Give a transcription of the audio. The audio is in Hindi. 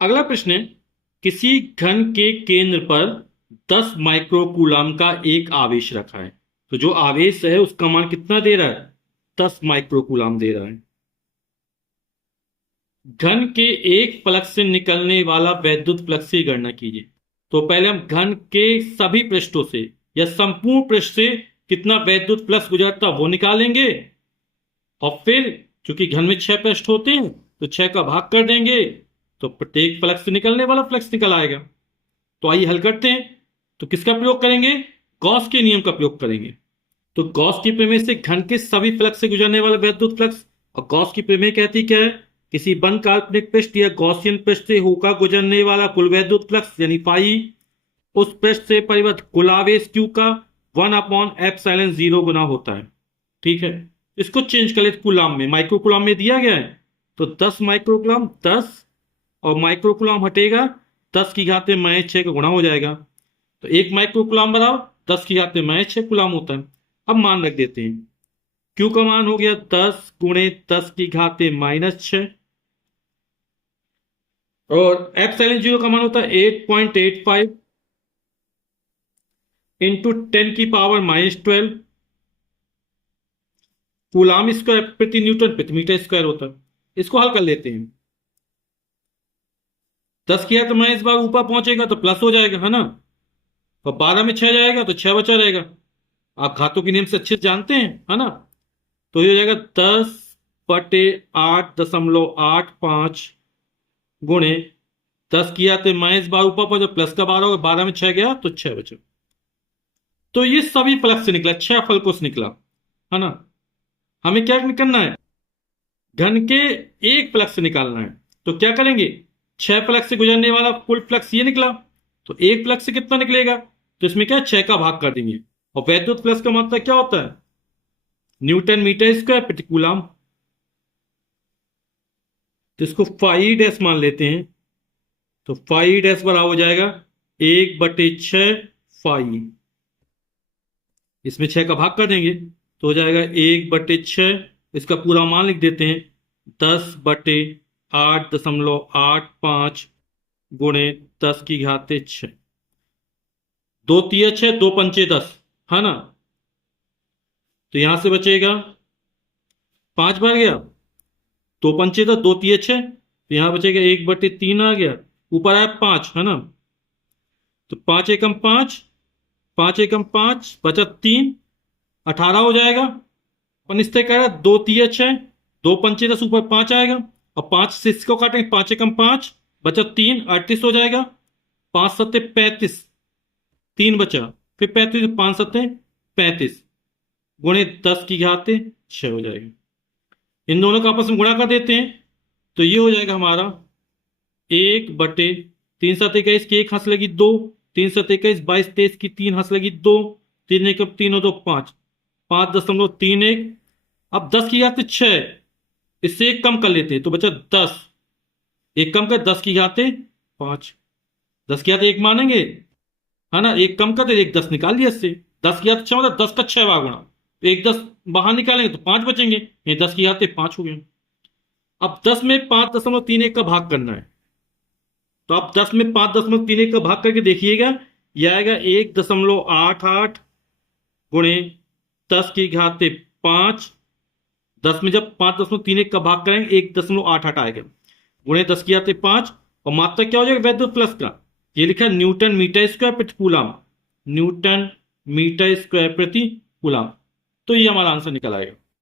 अगला प्रश्न है, किसी घन के केंद्र पर 10 माइक्रोकूलाम का एक आवेश रखा है। तो जो आवेश है उसका मान कितना दे रहा है? 10 माइक्रोकूलाम दे रहा है। घन के एक प्लग से निकलने वाला वैद्युत फ्लक्स की गणना कीजिए। तो पहले हम घन के सभी पृष्ठों से या संपूर्ण पृष्ठ से कितना वैद्युत फ्लक्स गुजरता वो निकालेंगे, और फिर चूंकि घन में 6 पृष्ठ होते हैं तो 6 का भाग कर देंगे, तो प्रत्येक फ्लक्स से निकलने वाला फ्लक्स निकल आएगा। तो आइए हल करते हैं। तो किसका प्रयोग करेंगे? गॉस के नियम का प्रयोग करेंगे। तो गॉस की प्रमेय से घन के सभी फ्लक्स से गुजरने वाला वैद्युत फ्लक्स, और गॉस की प्रमेय कहती क्या है? किसी बंद काल्पनिक पृष्ठ या गॉसियन पृष्ठ से होकर गुजरने वाला कुल वैद्युत फ्लक्स यानी पाई, उस पृष्ठ से परिवर्त कुल आवेश क्यू का 1/ε0 गुना होता है। ठीक है, इसको चेंज कर ले कूलाम में, माइक्रो कूलाम में दिया गया है। तो 10 माइक्रो कूलाम 10, और माइक्रो कूलाम हटेगा, 10 की घात में -6 का गुणा हो जाएगा। तो 1 माइक्रो कूलाम बराबर 10 की घात में -6 कूलाम होता है। अब मान रख देते हैं। क्यू का मान हो गया 10 गुणे 10 की घात में -6, और ε0 का मान होता है 8.85 इंटू 10⁻12 कूलाम स्क्वायर प्रति न्यूटन प्रति मीटर स्क्वायर होता है। इसको हल कर लेते हैं। 10 किया तो मैं इस बार ऊपर पहुंचेगा तो प्लस हो जाएगा, है ना। और 12 में 6 जाएगा तो 6 बचा रहेगा। आप घातों के नियम से अच्छे से जानते हैं, है ना। तो ये हो जाएगा 10/8.85 गुणे 10 किया तो मैं इस बार ऊपर पहुंचा, प्लस का 12 होगा, 12 में 6 गया तो 6 बचा। तो ये सभी फलक से निकला, 6 फलकों से निकला, है ना। हमें क्या करना है? घन के एक फ्लक्स से निकालना है। तो क्या करेंगे? 6 फ्लक्स से गुजरने वाला कुल फ्लक्स ये निकला, तो एक फ्लक्स से कितना निकलेगा? तो इसमें क्या है, 6 का भाग कर देंगे। और वैद्युत फ्लक्स का मात्रा क्या होता है? न्यूटन मीटर स्क्वायर प्रति कूलाम। तो इसको फाई डैश मान लेते हैं। तो फाई डैश बराबर हो जाएगा 1/6 फाई। इसमें 6 का भाग कर देंगे तो हो जाएगा 1/6। इसका पूरा मान लिख देते हैं, 10/8.85 गुणे 10 की घात 6। 2 तिया 6, 2 पंचे 10, है ना। तो यहां से बचेगा 5 बार गया, 2 पंचे 10, 2 तिया 6, तो यहां बचेगा 1/3 आ गया, ऊपर आया 5, है ना। तो 5 एकम 5, 5 एकम 5 बचा 3, 18 हो जाएगा। अपन इससे कह रहा 2 तिया 6, 2 पंचे 10, ऊपर 5 आएगा, और 5 से इसको काटेंगे, 5 एकम 5 बचा 3, 38 हो जाएगा। 5 सत्ते 35, 3 बचा, फिर 35, 5 सत्ते 35 गुणे 10 की घात 6 हो जाएगा। इन दोनों का आपस में गुणा कर देते हैं, तो ये हो जाएगा हमारा 1/3 7 21 की 1 हंस लगी 2, 3 7 21 22 23 की 3 हंस लगी 2, 3 1 3 और 2 5, 5.31। अब 10 की घात 6, इससे एक कम कर लेते हैं तो बचा 10, एक कम कर 10 की घात 5, 10 की घात 1 मानेंगे, है ना। एक कम कर दे, एक 10 निकाल लिया इससे। 10 की घात 6 मतलब 10 का 6 बार गुणा, तो एक 10 बाहर निकालेंगे तो 5 बचेंगे, ये 10 की घात 5 हो गए। अब 10 में 5.31 का भाग करना है। तो आप 10 में 5.31 का भाग करके देखिएगा, यह आएगा 1.88 गुणे 10 की घात 5। 10 में जब 5.31 का भाग करेंगे 1.88 आएगा, गुणे 10 की घात 5। और मात्रा क्या हो जाएगा वैद्युत प्लस का? ये लिखा है न्यूटन मीटर स्क्वायर प्रति कूलाम, न्यूटन मीटर स्क्वायर प्रति कूलाम। तो ये हमारा आंसर निकल आएगा।